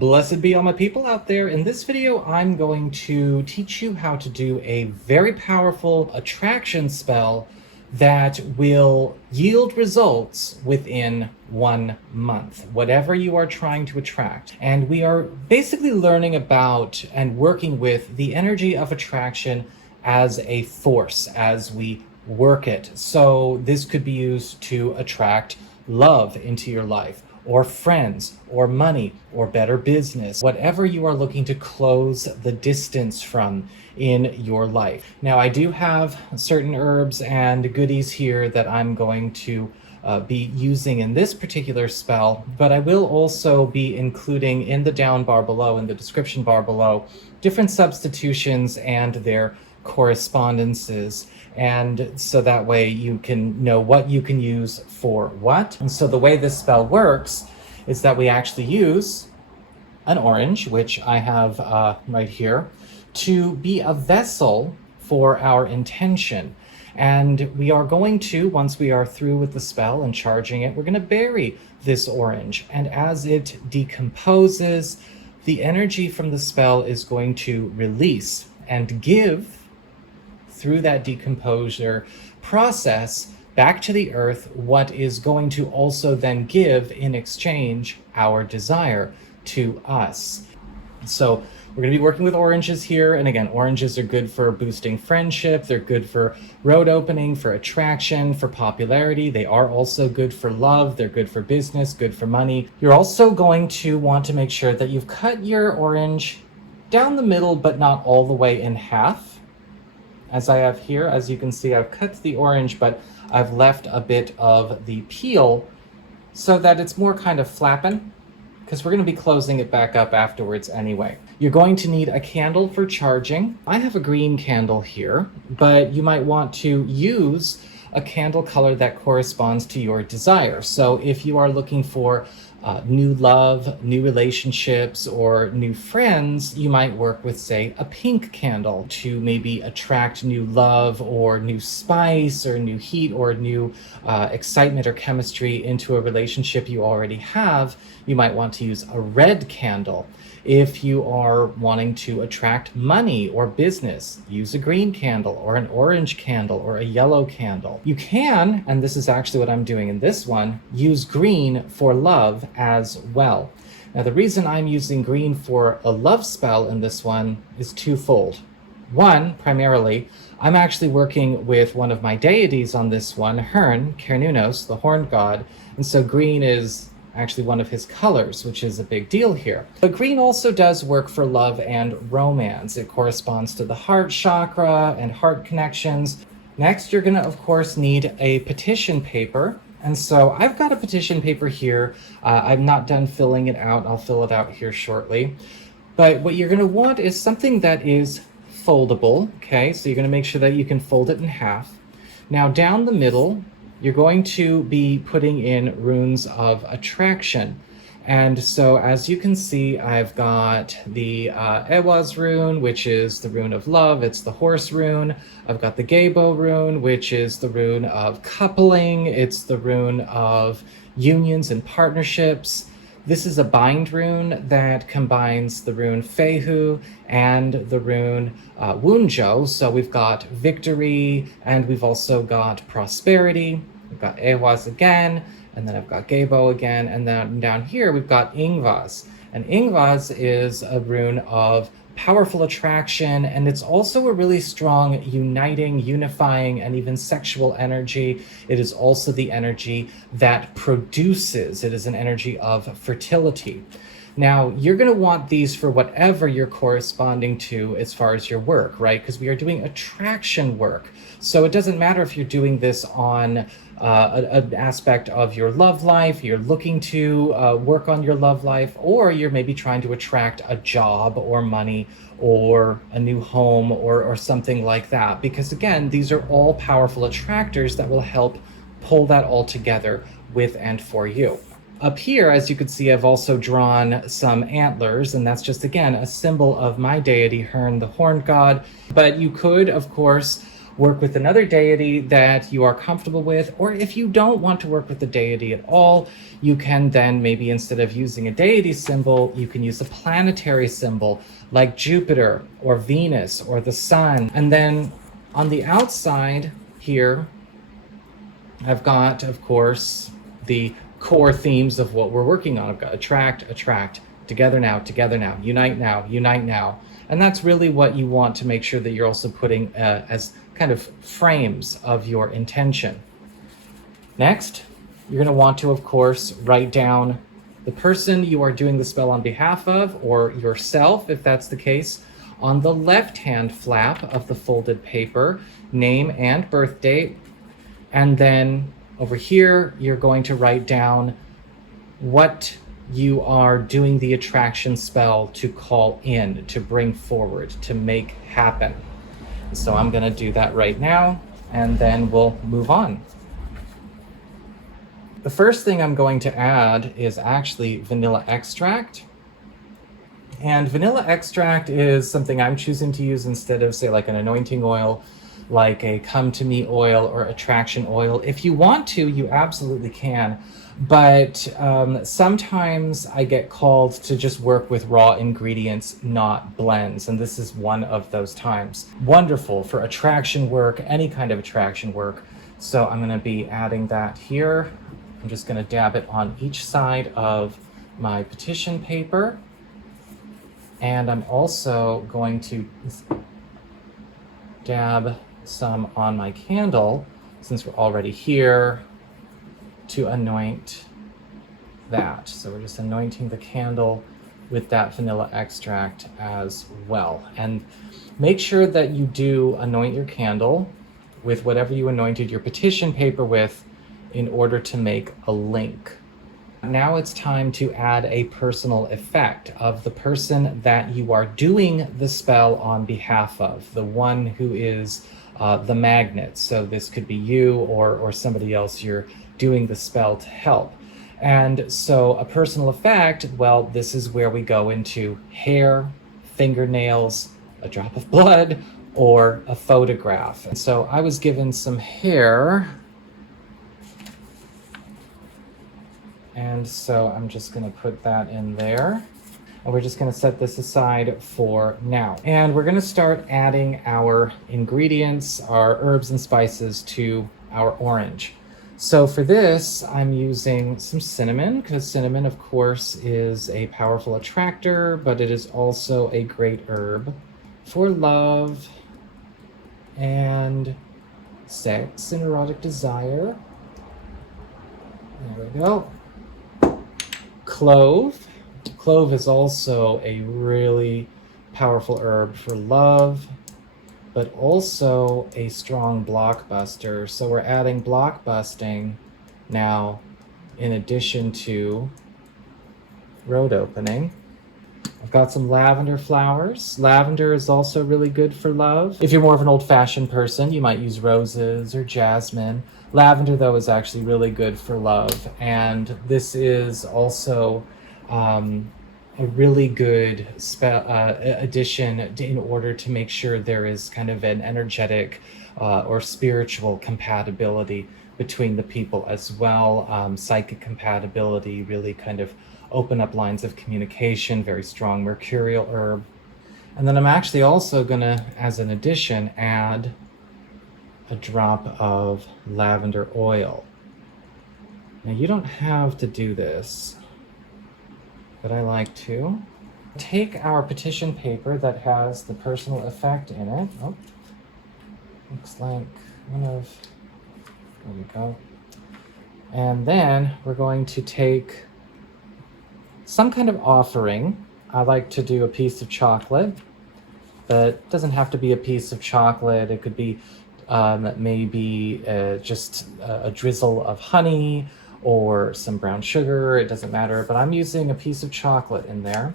Blessed be all my people out there. In this video, I'm going to teach you how to do a very powerful attraction spell that will yield results within 1 month, whatever you are trying to attract. And we are basically learning about and working with the energy of attraction as a force as we work it. So this could be used to attract love into your life, or friends, or money, or better business, whatever you are looking to close the distance from in your life. Now, I do have certain herbs and goodies here that I'm going to be using in this particular spell, but I will also be including in the down bar below, in the description bar below, different substitutions and their correspondences, and so that way you can know what you can use for what. And so the way this spell works is that we actually use an orange, which I have right here, to be a vessel for our intention. And we are going to, once we are through with the spell and charging it, we're going to bury this orange, and as it decomposes, the energy from the spell is going to release and give through that decomposure process back to the earth what is going to also then give in exchange our desire to us. So we're going to be working with oranges here, and again, oranges are good for boosting friendship, they're good for road opening, for attraction, for popularity. They are also good for love, they're good for business, good for money. You're also going to want to make sure that you've cut your orange down the middle but not all the way in half. As I have here, as you can see, I've cut the orange, but I've left a bit of the peel so that it's more kind of flapping, because we're going to be closing it back up afterwards anyway. You're going to need a candle for charging. I have a green candle here, but you might want to use a candle color that corresponds to your desire. So if you are looking for new love, new relationships, or new friends, you might work with, say, a pink candle to maybe attract new love or new spice or new heat or new excitement or chemistry into a relationship you already have. You might want to use a red candle. If you are wanting to attract money or business, use a green candle or an orange candle or a yellow candle. You can, and this is actually what I'm doing in this one, use green for love as well. Now, the reason I'm using green for a love spell in this one is twofold. One, primarily, I'm actually working with one of my deities on this one, Hern, Cernunnos, the horned god, and so green is actually one of his colors, which is a big deal here. But green also does work for love and romance. It corresponds to the heart chakra and heart connections. Next, you're gonna, of course, need a petition paper. And so I've got a petition paper here. I'm not done filling it out. I'll fill it out here shortly. But what you're gonna want is something that is foldable, okay? So you're gonna make sure that you can fold it in half. Now, down the middle, you're going to be putting in runes of attraction. And so as you can see, I've got the Ewaz rune, which is the rune of love. It's the horse rune. I've got the Gebo rune, which is the rune of coupling. It's the rune of unions and partnerships. This is a bind rune that combines the rune Fehu and the rune Wunjo. So we've got victory, and we've also got prosperity. We've got Ewaz again, and then I've got Gebo again, and then down here we've got Ingvaz. And Ingvaz is a rune of powerful attraction, and it's also a really strong uniting, unifying, and even sexual energy. It is also the energy that produces. It is an energy of fertility. Now, you're going to want these for whatever you're corresponding to as far as your work, right? Because we are doing attraction work. So it doesn't matter if you're doing this on an aspect of your love life, you're looking to work on your love life, or you're maybe trying to attract a job or money or a new home or something like that. Because again, these are all powerful attractors that will help pull that all together with and for you. Up here, as you can see, I've also drawn some antlers, and that's just, again, a symbol of my deity, Hern, the horned god. But you could, of course, work with another deity that you are comfortable with, or if you don't want to work with the deity at all, you can then maybe instead of using a deity symbol, you can use a planetary symbol like Jupiter or Venus or the sun. And then on the outside here, I've got, of course, the core themes of what we're working on. I've got attract, attract, together now, unite now, unite now. And that's really what you want to make sure that you're also putting as kind of frames of your intention. Next, you're going to want to, of course, write down the person you are doing the spell on behalf of, or yourself, if that's the case, on the left-hand flap of the folded paper, name and birth date. And then over here, you're going to write down what you are doing the attraction spell to call in, to bring forward, to make happen. So I'm going to do that right now, and then we'll move on. The first thing I'm going to add is actually vanilla extract. And vanilla extract is something I'm choosing to use instead of, say, like an anointing oil, like a come to me oil or attraction oil. If you want to, you absolutely can. But sometimes I get called to just work with raw ingredients, not blends. And this is one of those times. Wonderful for attraction work, any kind of attraction work. So I'm going to be adding that here. I'm just going to dab it on each side of my petition paper. And I'm also going to dab some on my candle, since we're already here, to anoint that. So we're just anointing the candle with that vanilla extract as well. And make sure that you do anoint your candle with whatever you anointed your petition paper with in order to make a link. Now it's time to add a personal effect of the person that you are doing the spell on behalf of, the one who is the magnet. So this could be you or somebody else you're doing the spell to help. And so a personal effect, well, this is where we go into hair, fingernails, a drop of blood, or a photograph. And so I was given some hair. And so I'm just going to put that in there. And we're just going to set this aside for now. And we're going to start adding our ingredients, our herbs and spices to our orange. So for this, I'm using some cinnamon, because cinnamon, of course, is a powerful attractor, but it is also a great herb for love and sex and erotic desire. There we go. Clove. Clove is also a really powerful herb for love, but also a strong blockbuster. So we're adding blockbusting now in addition to road opening. I've got some lavender flowers. Lavender is also really good for love. If you're more of an old-fashioned person, you might use roses or jasmine. Lavender, though, is actually really good for love. And this is also a really good addition in order to make sure there is kind of an energetic or spiritual compatibility between the people as well. Psychic compatibility, really kind of open up lines of communication, very strong mercurial herb. And then I'm actually also gonna, as an addition, add a drop of lavender oil. Now you don't have to do this, but I like to. Take our petition paper that has the personal effect in it. Oh, looks like one of, there we go. And then we're going to take some kind of offering. I like to do a piece of chocolate, but it doesn't have to be a piece of chocolate. It could be maybe just a drizzle of honey or some brown sugar. It doesn't matter, but I'm using a piece of chocolate in there.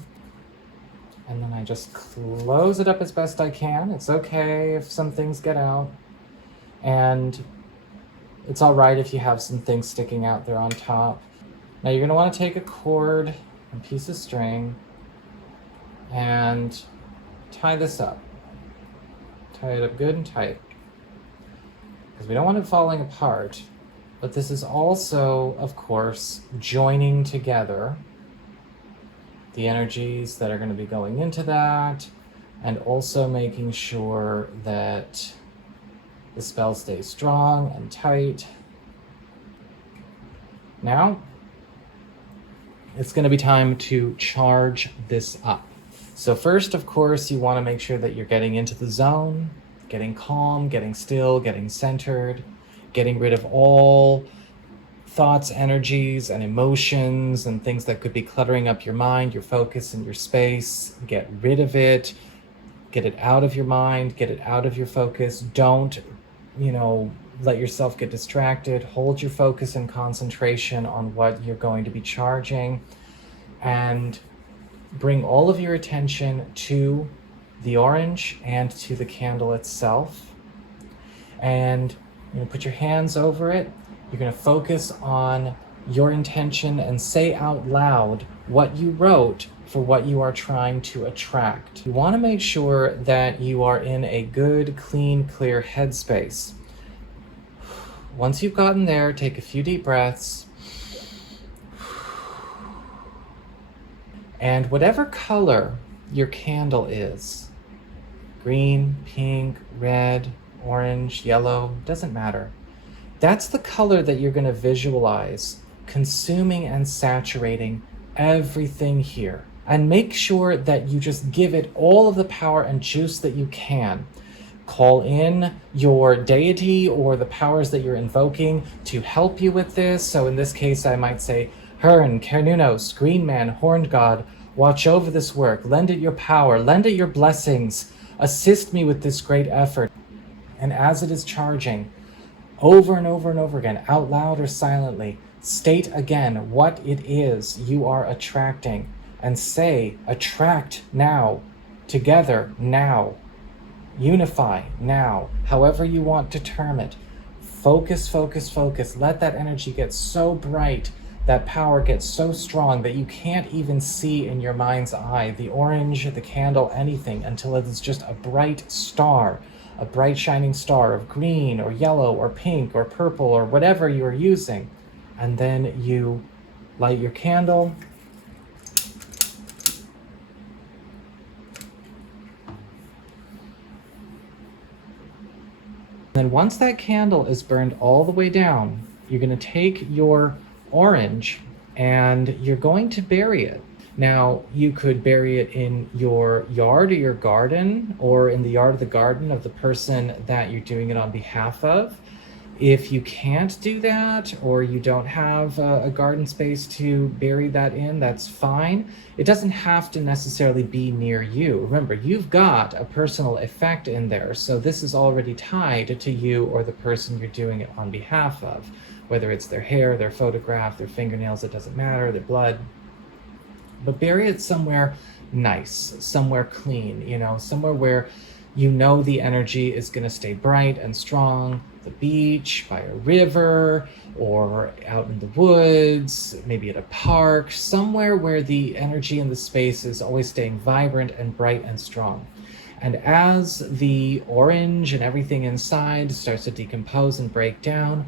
And then I just close it up as best I can. It's okay if some things get out. And it's all right if you have some things sticking out there on top. Now you're gonna wanna take a cord, a piece of string, and tie this up. Tie it up good and tight. because we don't want it falling apart. But this is also, of course, joining together the energies that are going to be going into that, and also making sure that the spell stays strong and tight. Now, it's going to be time to charge this up. So first, of course, you want to make sure that you're getting into the zone, getting calm, getting still, getting centered, getting rid of all thoughts, energies, and emotions and things that could be cluttering up your mind, your focus, and your space. Get rid of it. Get it out of your mind. Get it out of your focus. Don't, let yourself get distracted. Hold your focus and concentration on what you're going to be charging, and bring all of your attention to the orange and to the candle itself. And put your hands over it. You're going to focus on your intention and say out loud what you wrote for what you are trying to attract. You want to make sure that you are in a good, clean, clear headspace. Once you've gotten there, take a few deep breaths. And whatever color your candle is, green, pink, red, orange, yellow, doesn't matter. That's the color that you're going to visualize consuming and saturating everything here. And make sure that you just give it all of the power and juice that you can. Call in your deity or the powers that you're invoking to help you with this. So in this case, I might say, Hern, Kernunos, Green Man, Horned God, watch over this work, lend it your power, lend it your blessings, assist me with this great effort. And as it is charging, over and over and over again, out loud or silently, state again what it is you are attracting, and say, attract now, together now, unify now, however you want to term it. Focus, focus, focus. Let that energy get so bright, that power gets so strong that you can't even see in your mind's eye the orange, the candle, anything, until it is just a bright star, a bright shining star of green or yellow or pink or purple or whatever you're using. And then you light your candle. Then once that candle is burned all the way down, you're going to take your orange and you're going to bury it. Now, you could bury it in your yard or your garden, or in the yard or the garden of the person that you're doing it on behalf of. If you can't do that, or you don't have a garden space to bury that in, that's fine. It doesn't have to necessarily be near you. Remember, you've got a personal effect in there, so this is already tied to you or the person you're doing it on behalf of. Whether it's their hair, their photograph, their fingernails, it doesn't matter, their blood. But bury it somewhere nice, somewhere clean, somewhere where the energy is going to stay bright and strong. The beach, by a river, or out in the woods, maybe at a park, somewhere where the energy in the space is always staying vibrant and bright and strong. And as the orange and everything inside starts to decompose and break down,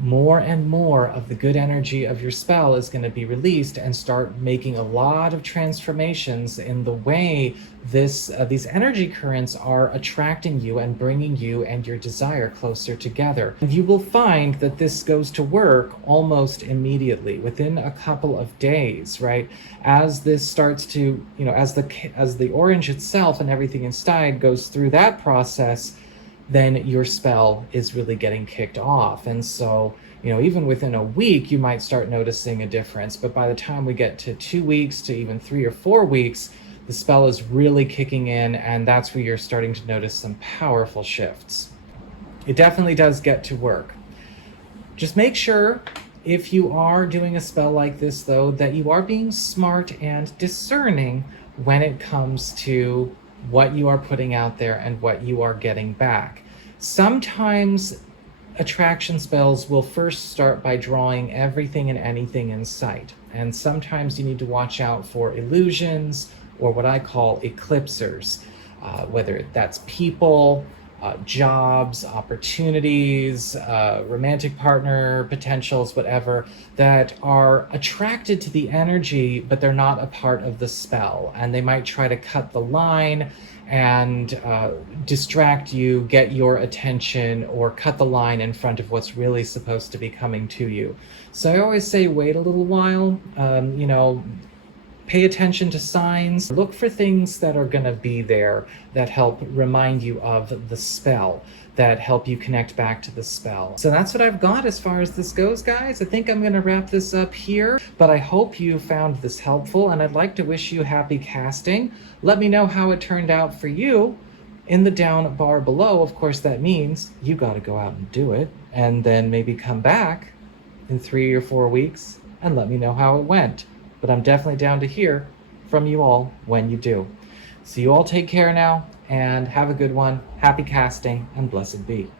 more and more of the good energy of your spell is going to be released and start making a lot of transformations in the way these energy currents are attracting you and bringing you and your desire closer together. And you will find that this goes to work almost immediately, within a couple of days, right? As this starts to, as the orange itself and everything inside goes through that process, then your spell is really getting kicked off. And so, even within a week, you might start noticing a difference. But by the time we get to 2 weeks to even 3 or 4 weeks, the spell is really kicking in, and that's where you're starting to notice some powerful shifts. It definitely does get to work. Just make sure, if you are doing a spell like this, though, that you are being smart and discerning when it comes to what you are putting out there and what you are getting back. Sometimes attraction spells will first start by drawing everything and anything in sight. And sometimes you need to watch out for illusions, or what I call eclipsers, whether that's people, jobs, opportunities, romantic partner potentials, whatever, that are attracted to the energy, but they're not a part of the spell. And they might try to cut the line and distract you, get your attention, or cut the line in front of what's really supposed to be coming to you. So I always say wait a little while, pay attention to signs, look for things that are going to be there that help remind you of the spell, that help you connect back to the spell. So that's what I've got as far as this goes, guys. I think I'm going to wrap this up here, but I hope you found this helpful, and I'd like to wish you happy casting. Let me know how it turned out for you in the down bar below. Of course, that means you got to go out and do it, and then maybe come back in 3 or 4 weeks and let me know how it went. But I'm definitely down to hear from you all when you do. So you all take care now and have a good one. Happy casting and blessed be.